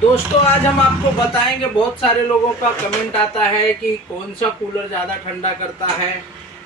दोस्तों आज हम आपको बताएंगे, बहुत सारे लोगों का कमेंट आता है कि कौन सा कूलर ज़्यादा ठंडा करता है,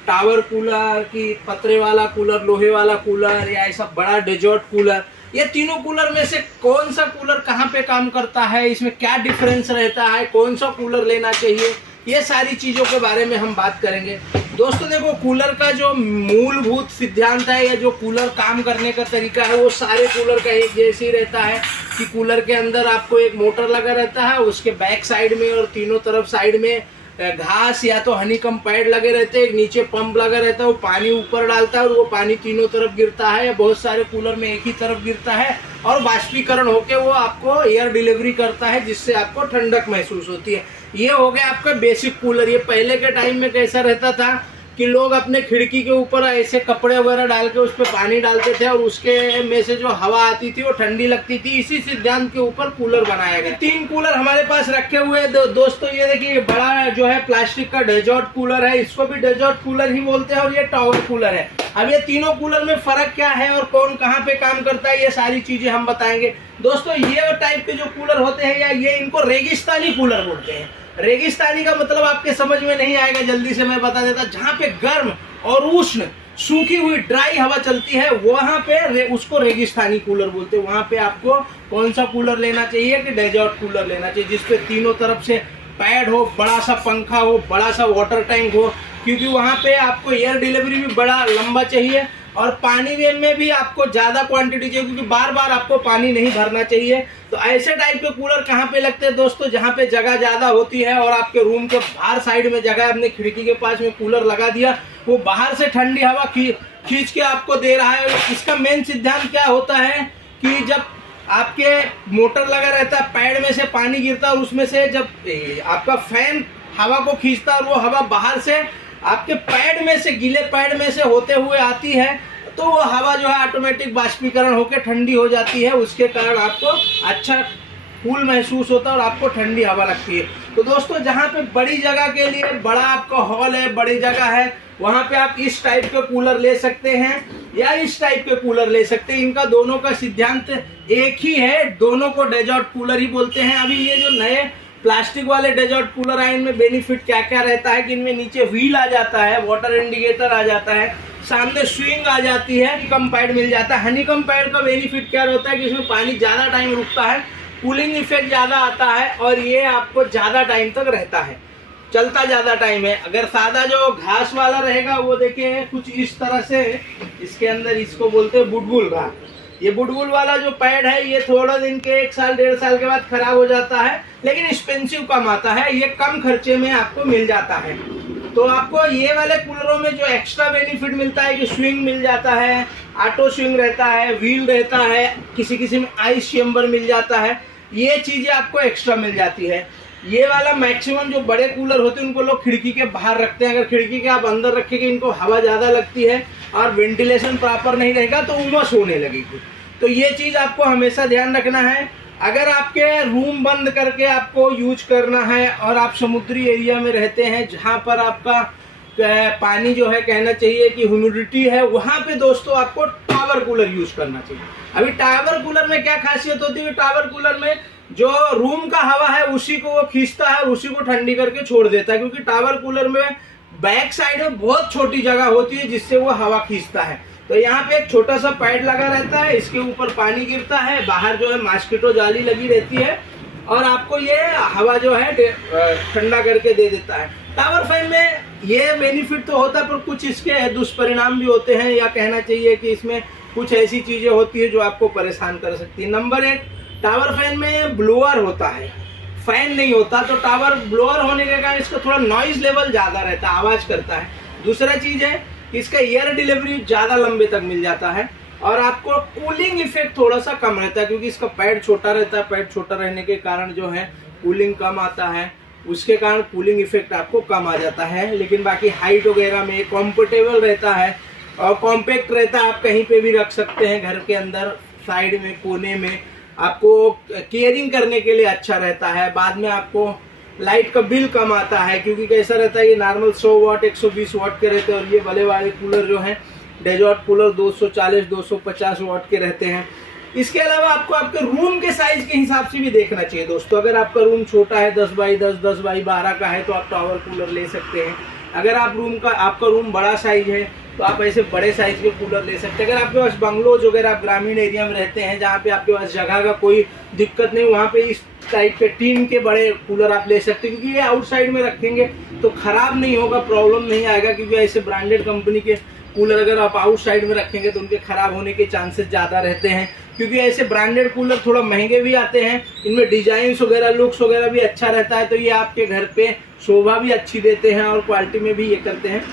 टावर कूलर की पतरे वाला कूलर, लोहे वाला कूलर या ऐसा बड़ा डेजर्ट कूलर। ये तीनों कूलर में से कौन सा कूलर कहाँ पे काम करता है, इसमें क्या डिफरेंस रहता है, कौन सा कूलर लेना चाहिए, ये सारी चीज़ों के बारे में हम बात करेंगे। दोस्तों देखो, कूलर का जो मूलभूत सिद्धांत है या जो कूलर काम करने का तरीका है वो सारे कूलर का एक जैसे ही रहता है कि कूलर के अंदर आपको एक मोटर लगा रहता है, उसके बैक साइड में और तीनों तरफ साइड में घास या तो हनीकम पैड लगे रहते हैं, एक नीचे पंप लगा रहता है, वो पानी ऊपर डालता है और वो पानी तीनों तरफ गिरता है या बहुत सारे कूलर में एक ही तरफ गिरता है और बाष्पीकरण होकर वो आपको एयर डिलीवरी करता है जिससे आपको ठंडक महसूस होती है। ये हो गया आपका बेसिक कूलर। ये पहले के टाइम में कैसा रहता था कि लोग अपने खिड़की के ऊपर ऐसे कपड़े वगैरह डाल के उस पर पानी डालते थे और उसके में से जो हवा आती थी वो ठंडी लगती थी। इसी सिद्धांत के ऊपर कूलर बनाया गया। 3 कूलर हमारे पास रखे हुए हैं दोस्तों। ये देखिए, बड़ा जो है प्लास्टिक का डेजर्ट कूलर है, इसको भी डेजर्ट कूलर ही बोलते हैं, और ये टावर कूलर है। अब ये तीनों कूलर में फर्क क्या है और कौन कहाँ पे काम करता है, ये सारी चीजें हम बताएंगे। दोस्तों ये टाइप के जो कूलर होते हैं या ये इनको रेगिस्तानी कूलर बोलते हैं। रेगिस्तानी का मतलब आपके समझ में नहीं आएगा, जल्दी से मैं बता देता। जहाँ पे गर्म और उष्ण सूखी हुई ड्राई हवा चलती है वहां पे उसको रेगिस्तानी कूलर बोलते हैं। वहां पे आपको कौन सा कूलर लेना चाहिए कि डेजर्ट कूलर लेना चाहिए, जिसपे तीनों तरफ से पैड हो, बड़ा सा पंखा हो, बड़ा सा वाटर टैंक हो, क्योंकि वहां पे आपको एयर डिलीवरी भी बड़ा लंबा चाहिए और पानी में भी आपको ज़्यादा क्वांटिटी चाहिए, क्योंकि बार बार आपको पानी नहीं भरना चाहिए। तो ऐसे टाइप के कूलर कहाँ पे लगते हैं दोस्तों, जहाँ पे जगह ज़्यादा होती है और आपके रूम के बाहर साइड में जगह, अपने खिड़की के पास में कूलर लगा दिया, वो बाहर से ठंडी हवा खींच के आपको दे रहा है। इसका मेन सिद्धांत क्या होता है कि जब आपके मोटर लगा रहता है, पैड में से पानी गिरता है और उसमें से जब आपका फैन हवा को खींचता है और वो हवा बाहर से आपके पैड में से, गीले पैड में से होते हुए आती है, तो वो हवा जो है ऑटोमेटिक बाष्पीकरण होकर ठंडी हो जाती है। उसके कारण आपको अच्छा कूल महसूस होता है और आपको ठंडी हवा लगती है। तो दोस्तों जहाँ पे बड़ी जगह के लिए, बड़ा आपका हॉल है, बड़ी जगह है, वहाँ पे आप इस टाइप के कूलर ले सकते हैं या इस टाइप के कूलर ले सकते हैं। इनका दोनों का सिद्धांत एक ही है, दोनों को डेजर्ट कूलर ही बोलते हैं। अभी ये जो नए प्लास्टिक वाले डेजर्ट कूलर आए, इनमें बेनिफिट क्या क्या रहता है कि इनमें नीचे व्हील आ जाता है, वाटर इंडिकेटर आ जाता है, सामने स्विंग आ जाती है, हनीकम पैड मिल जाता है। हनीकम पैड का बेनिफिट क्या रहता है कि इसमें पानी ज़्यादा टाइम रुकता है, कूलिंग इफेक्ट ज़्यादा आता है और ये आपको ज़्यादा टाइम तक रहता है, चलता ज़्यादा टाइम है। अगर सादा जो घास वाला रहेगा वो देखिए कुछ इस तरह से, इसके अंदर इसको बोलते हैं बुटबुल घास। ये बुटबुल वाला जो पैड है ये थोड़ा दिन के 1 साल 1.5 साल के बाद खराब हो जाता है, लेकिन एक्सपेंसिव कम आता है, ये कम खर्चे में आपको मिल जाता है। तो आपको ये वाले कूलरों में जो एक्स्ट्रा बेनिफिट मिलता है कि स्विंग मिल जाता है, ऑटो स्विंग रहता है, व्हील रहता है, किसी किसी में आइस चेम्बर मिल जाता है, ये चीज़ें आपको एक्स्ट्रा मिल जाती है। ये वाला मैक्सिमम जो बड़े कूलर होते हैं उनको लोग खिड़की के बाहर रखते हैं। अगर खिड़की के आप अंदर रखेंगे इनको हवा ज़्यादा लगती है और वेंटिलेशन प्रॉपर नहीं रहेगा तो उमस होने लगेगी। तो ये चीज़ आपको हमेशा ध्यान रखना है। अगर आपके रूम बंद करके आपको यूज करना है और आप समुद्री एरिया में रहते हैं जहाँ पर आपका पानी जो है, कहना चाहिए कि ह्यूमिडिटी है, वहाँ पे दोस्तों आपको टावर कूलर यूज करना चाहिए। अभी टावर कूलर में क्या खासियत होती है, टावर कूलर में जो रूम का हवा है उसी को वो खींचता है और उसी को ठंडी करके छोड़ देता है, क्योंकि टावर कूलर में बैक साइड में बहुत छोटी जगह होती है जिससे वो हवा खींचता है। तो यहाँ पे एक छोटा सा पैड लगा रहता है, इसके ऊपर पानी गिरता है, बाहर जो है मॉस्किटो जाली लगी रहती है और आपको ये हवा जो है ठंडा करके दे देता है। टावर फैन में ये बेनिफिट तो होता है पर कुछ इसके दुष्परिणाम भी होते हैं, या कहना चाहिए कि इसमें कुछ ऐसी चीजें होती है जो आपको परेशान कर सकती है। नंबर 1, टावर फैन में ब्लोअर होता है, फैन नहीं होता। तो टावर ब्लोअर होने के कारण इसका थोड़ा नॉइज लेवल ज़्यादा रहता है, आवाज़ करता है। दूसरा चीज़ है कि इसका एयर डिलीवरी ज़्यादा लंबे तक मिल जाता है और आपको कूलिंग इफेक्ट थोड़ा सा कम रहता है, क्योंकि इसका पैड छोटा रहता है। पैड छोटा रहने के कारण जो है कूलिंग कम आता है, उसके कारण कूलिंग इफेक्ट आपको कम आ जाता है। लेकिन बाकी हाइट वगैरह में कंफर्टेबल रहता है और कॉम्पैक्ट रहता है, आप कहीं पे भी रख सकते हैं, घर के अंदर साइड में कोने में, आपको केयरिंग करने के लिए अच्छा रहता है। बाद में आपको लाइट का बिल कम आता है, क्योंकि कैसा रहता है ये नॉर्मल 100 वाट 120 वाट के रहते हैं और ये बड़े वाले कूलर जो हैं डेजर्ट कूलर 240 250 वाट के रहते हैं। इसके अलावा आपको आपके रूम के साइज के हिसाब से भी देखना चाहिए दोस्तों। अगर आपका रूम छोटा है 10 बाई 10, 10 बाई 12 का है तो आप टावर कूलर ले सकते हैं। अगर आपका रूम बड़ा साइज है तो आप ऐसे बड़े साइज के कूलर ले सकते हैं। अगर आपके पास बंगलोज वगैरह, आप ग्रामीण एरिया में रहते हैं जहाँ पे आपके पास जगह का कोई दिक्कत नहीं, वहाँ पे इस टाइप के टीन के बड़े कूलर आप ले सकते हैं, क्योंकि ये आउटसाइड में रखेंगे तो खराब नहीं होगा, प्रॉब्लम नहीं आएगा। क्योंकि ऐसे ब्रांडेड कंपनी के कूलर अगर आप आउटसाइड में रखेंगे तो उनके खराब होने के चांसेस ज़्यादा रहते हैं, क्योंकि ऐसे ब्रांडेड कूलर थोड़ा महंगे भी आते हैं, इनमें डिजाइन वगैरह, लुक्स वगैरह भी अच्छा रहता है, तो ये आपके घर पे शोभा भी अच्छी देते हैं और क्वालिटी में भी ये करते हैं।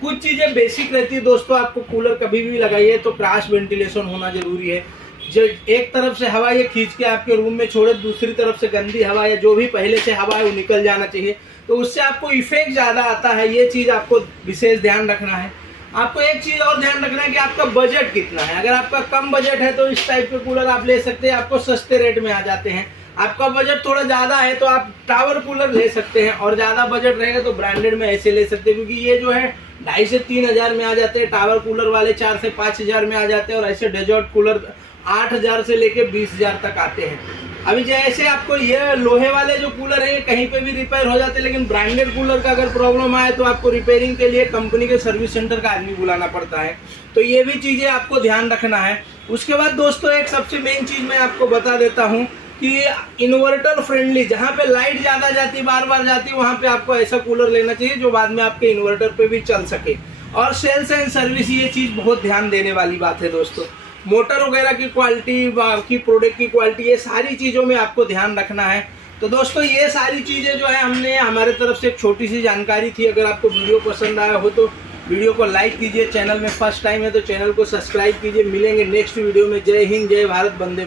कुछ चीज़ें बेसिक रहती है दोस्तों, आपको कूलर कभी भी लगाइए तो क्रॉस वेंटिलेशन होना जरूरी है। जो एक तरफ से हवा ये खींच के आपके रूम में छोड़े, दूसरी तरफ से गंदी हवा या जो भी पहले से हवा है वो निकल जाना चाहिए, तो उससे आपको इफेक्ट ज़्यादा आता है। ये चीज़ आपको विशेष ध्यान रखना है। आपको एक चीज़ और ध्यान रखना है कि आपका बजट कितना है। अगर आपका कम बजट है तो इस टाइप के कूलर आप ले सकते हैं, आपको सस्ते रेट में आ जाते हैं। आपका बजट थोड़ा ज़्यादा है तो आप टावर कूलर ले सकते हैं, और ज़्यादा बजट रहेगा तो ब्रांडेड में ऐसे ले सकते हैं, क्योंकि ये जो है 2,500 से 3,000 में आ जाते हैं। टावर कूलर वाले 4,000 से 5,000 में आ जाते हैं, और ऐसे डेजर्ट कूलर 8,000 से लेके 20,000 तक आते हैं। अभी जैसे आपको ये लोहे वाले जो कूलर हैं कहीं पे भी रिपेयर हो जाते हैं, लेकिन ब्रांडेड कूलर का अगर प्रॉब्लम आए तो आपको रिपेयरिंग के लिए कंपनी के सर्विस सेंटर का आदमी बुलाना पड़ता है। तो ये भी चीज़ें आपको ध्यान रखना है। उसके बाद दोस्तों एक सबसे मेन चीज़ मैं आपको बता देता हूँ कि इन्वर्टर फ्रेंडली, जहाँ पे लाइट ज़्यादा जाती, बार बार जाती, वहाँ पे आपको ऐसा कूलर लेना चाहिए जो बाद में आपके इन्वर्टर पे भी चल सके। और सेल्स एंड सर्विस, ये चीज़ बहुत ध्यान देने वाली बात है दोस्तों। मोटर वगैरह की क्वालिटी, बाकी प्रोडक्ट की क्वालिटी, ये सारी चीज़ों में आपको ध्यान रखना है। तो दोस्तों ये सारी चीज़ें जो है हमने हमारे तरफ से एक छोटी सी जानकारी थी। अगर आपको वीडियो पसंद आया हो तो वीडियो को लाइक कीजिए, चैनल में फर्स्ट टाइम है तो चैनल को सब्सक्राइब कीजिए। मिलेंगे नेक्स्ट वीडियो में। जय हिंद, जय भारत, वंदे।